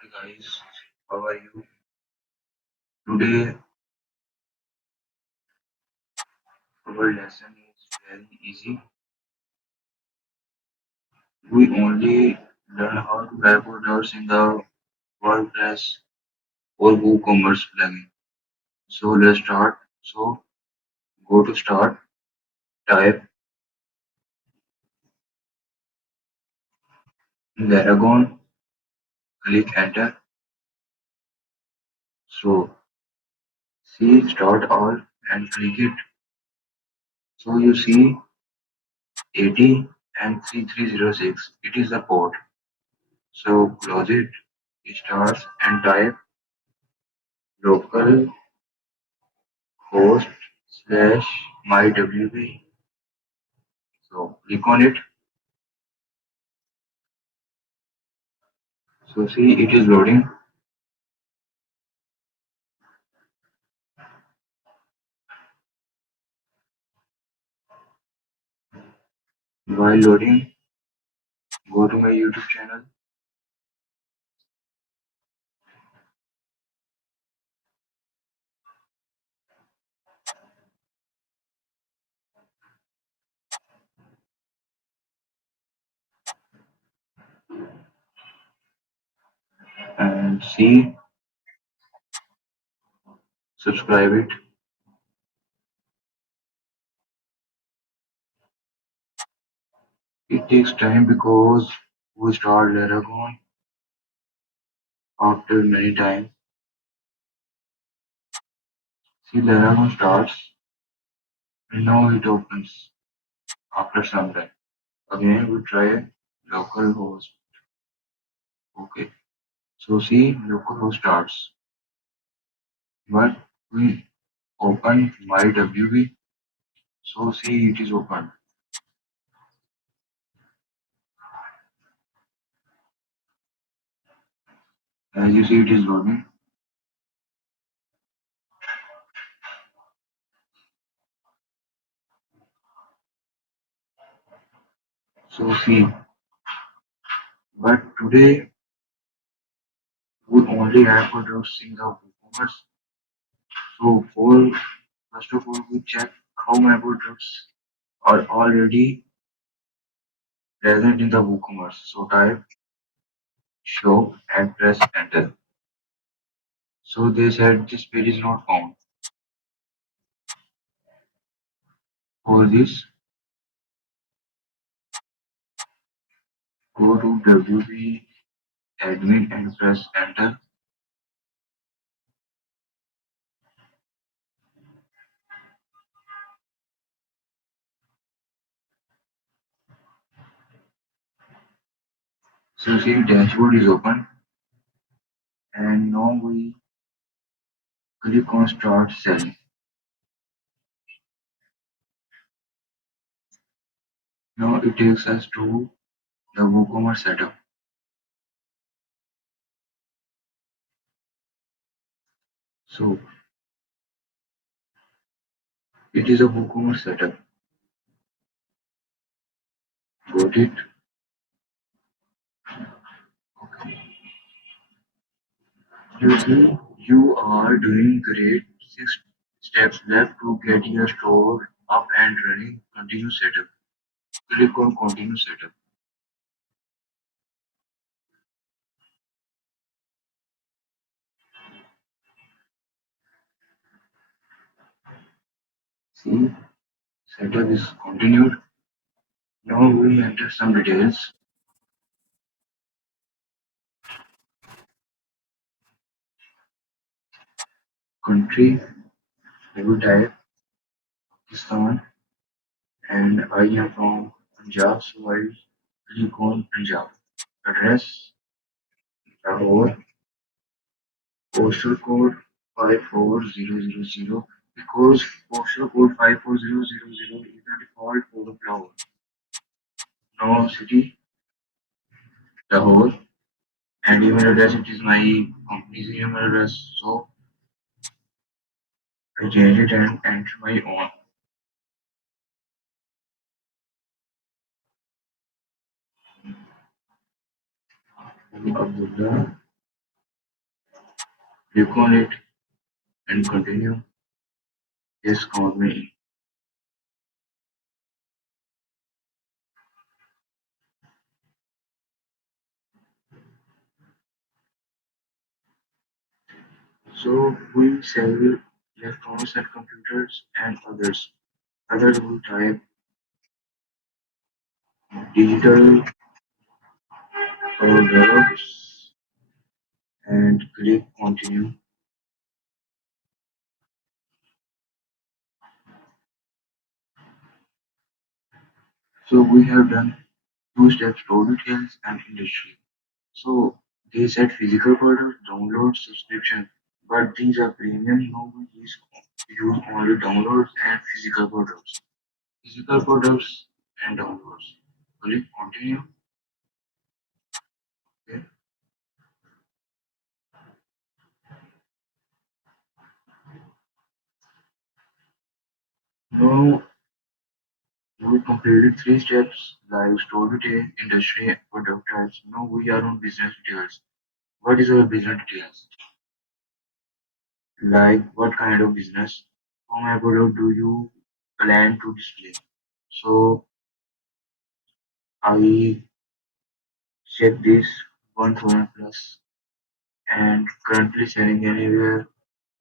Hi guys, how are you? Today our lesson is very easy. We only learn how to write products in the WordPress or WooCommerce plugin. So let's start. So go to start, type Laragon, click enter. So see start all and click it. So you see 80 and 3306. It is the port. So close it, start and type local host slash mywv. So click on it. So see it is loading. While loading, go to my YouTube channel and see, subscribe it. It takes time because we start Laragon after many times. See Laragon starts and now it opens after some time. Again we try localhost. Okay. So see localhost starts. But we open mywv. So see it is open. As you see it is loading. So see, but today we only have products in the WooCommerce. So for first of all, we check how my products are already present in the WooCommerce. So type show and press enter. So they said this page is not found. For this, go to WP admin and press enter. So see dashboard is open and now we click on start selling. Now it takes us to the WooCommerce setup. So it is a WooCommerce setup. Got it? You see, you are doing great. 6 steps left to get your store up and running. Continue setup. Click on continue setup. See, setup is continued. Now we enter some details. Country, I will type Pakistan and I am from Punjab, so I will click on Punjab. Address, Lahore, postal code 54000 because postal code 54000 is the default for the Lahore. Now city, Lahore, and email address it is my company's email address, so I change it and enter my own. Abdullah click on it and continue. Yes, count me in. So we sell electronics and computers and others. Others will type digital products and click continue. So we have done two steps, store details and industry. So they said physical product, download, subscription, but these are premium. No, we use only downloads and physical products. Physical products and downloads. Click continue. Okay. Now we completed three steps like store detail, industry, product types. Now we are on business details. What is our business details? Like what kind of business? How many product do you plan to display? So I check this 1000 plus and currently selling anywhere?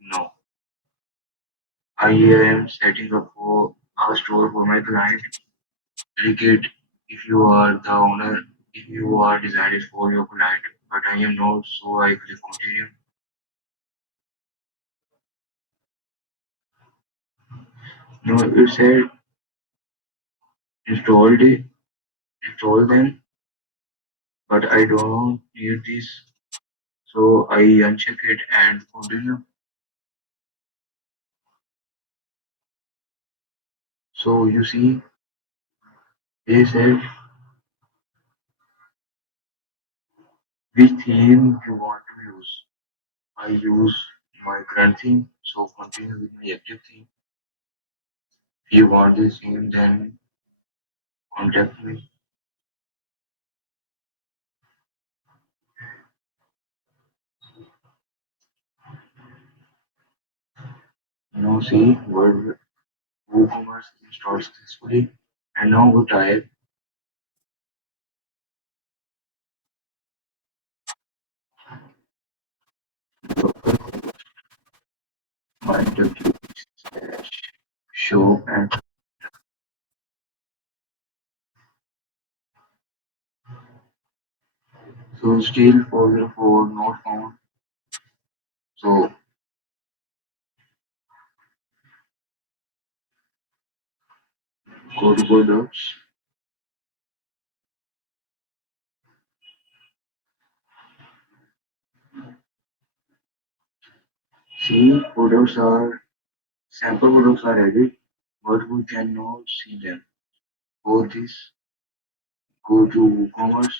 No. I am setting up for a store for my client. Click it if you are the owner, if you are designed for your client. But I am not, so I click continue. No, it said installed it, install them, but I don't need this. So I uncheck it and continue. So you see, they said which theme you want to use. I use my current theme, so continue with my active theme. If you want this theme, then contact me. Now see WooCommerce installed successfully. And now we type my w slash show and so still 404 not found. So go to products. See products are sample products are added, but we cannot see them. For this, go to WooCommerce,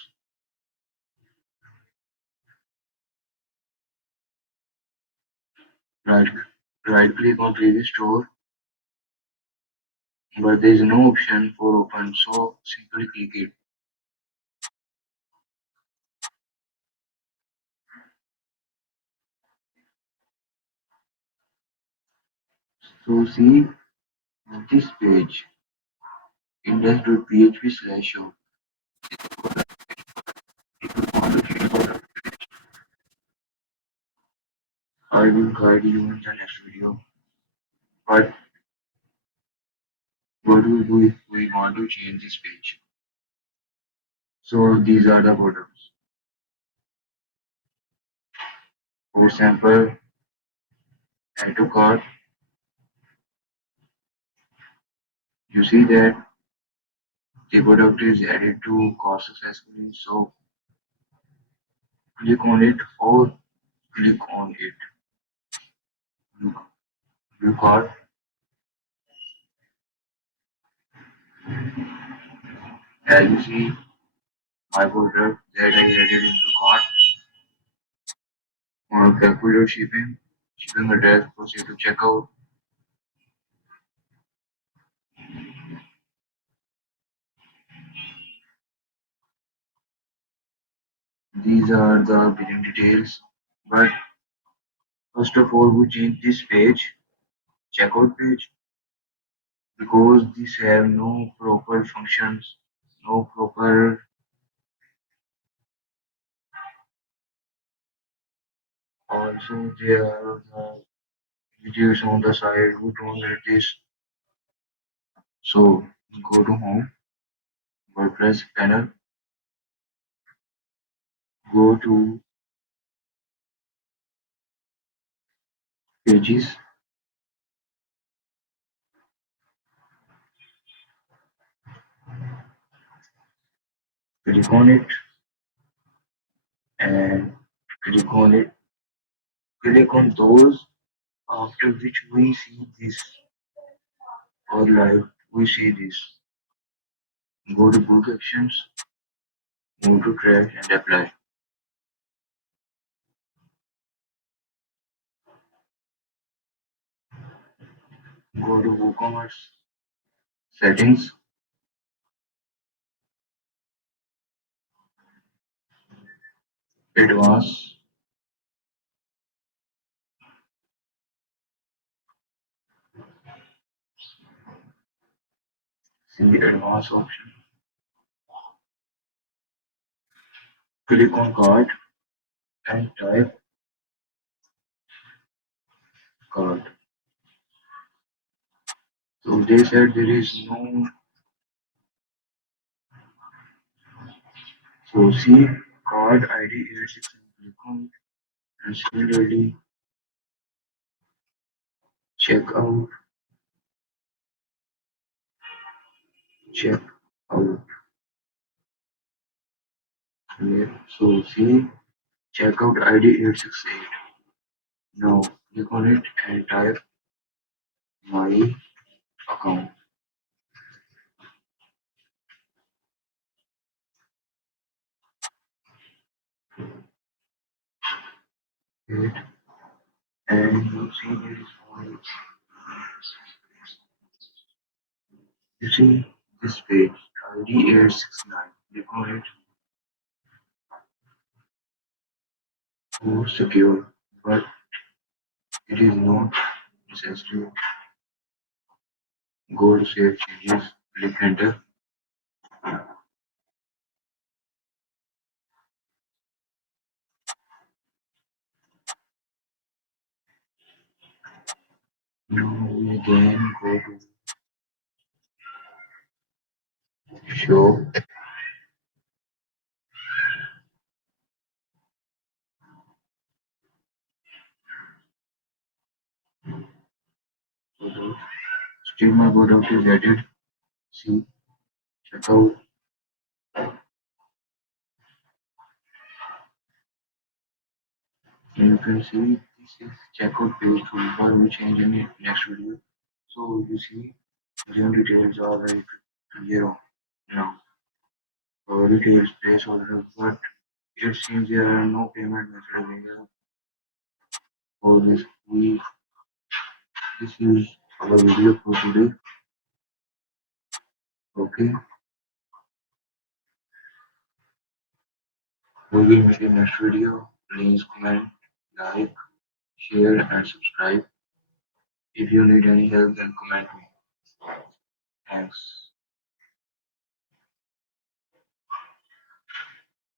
right right click on previous store, but there is no option for open, so simply click it. So see this page index.php slash shop. I will guide you in the next video. But what do we do if we want to change this page? So these are the products. For example, add to cart. You see that the product is added to cart successfully. So click on it or click on it. You cart. As you see, my product that I added into cart. Calculate shipping address, proceed to checkout. These are the billing details. But First of all, we change this page, checkout page, because these have no proper functions, no proper. Also, there are the widgets on the side. We don't need this. So go to home, WordPress panel, go to pages, click on it, and click on it. Click on those after which we see this or live. We see this. Go to book actions, move to track and apply. Go to WooCommerce settings, advanced, see advanced option. Click on card and type card. So they said there is no. So see card ID 86 and click on it and similarly check out, check out here. So see checkout ID 868. Now click on it and type my account. It and you see there is only you see this page ID 869. Click on it for secure, but it is not necessary. Go to save changes, click enter. Now we again go to show. So the still my product is added. See checkout. And you can see this is checkout page toolbar. We change in the next video. So you see gem details are very clear now. Details place order, but it seems there are no payment methods available for this. We this is our video for today. Okay, we will meet in next video. Please comment, like, share, and subscribe. If you need any help, then comment me. Thanks.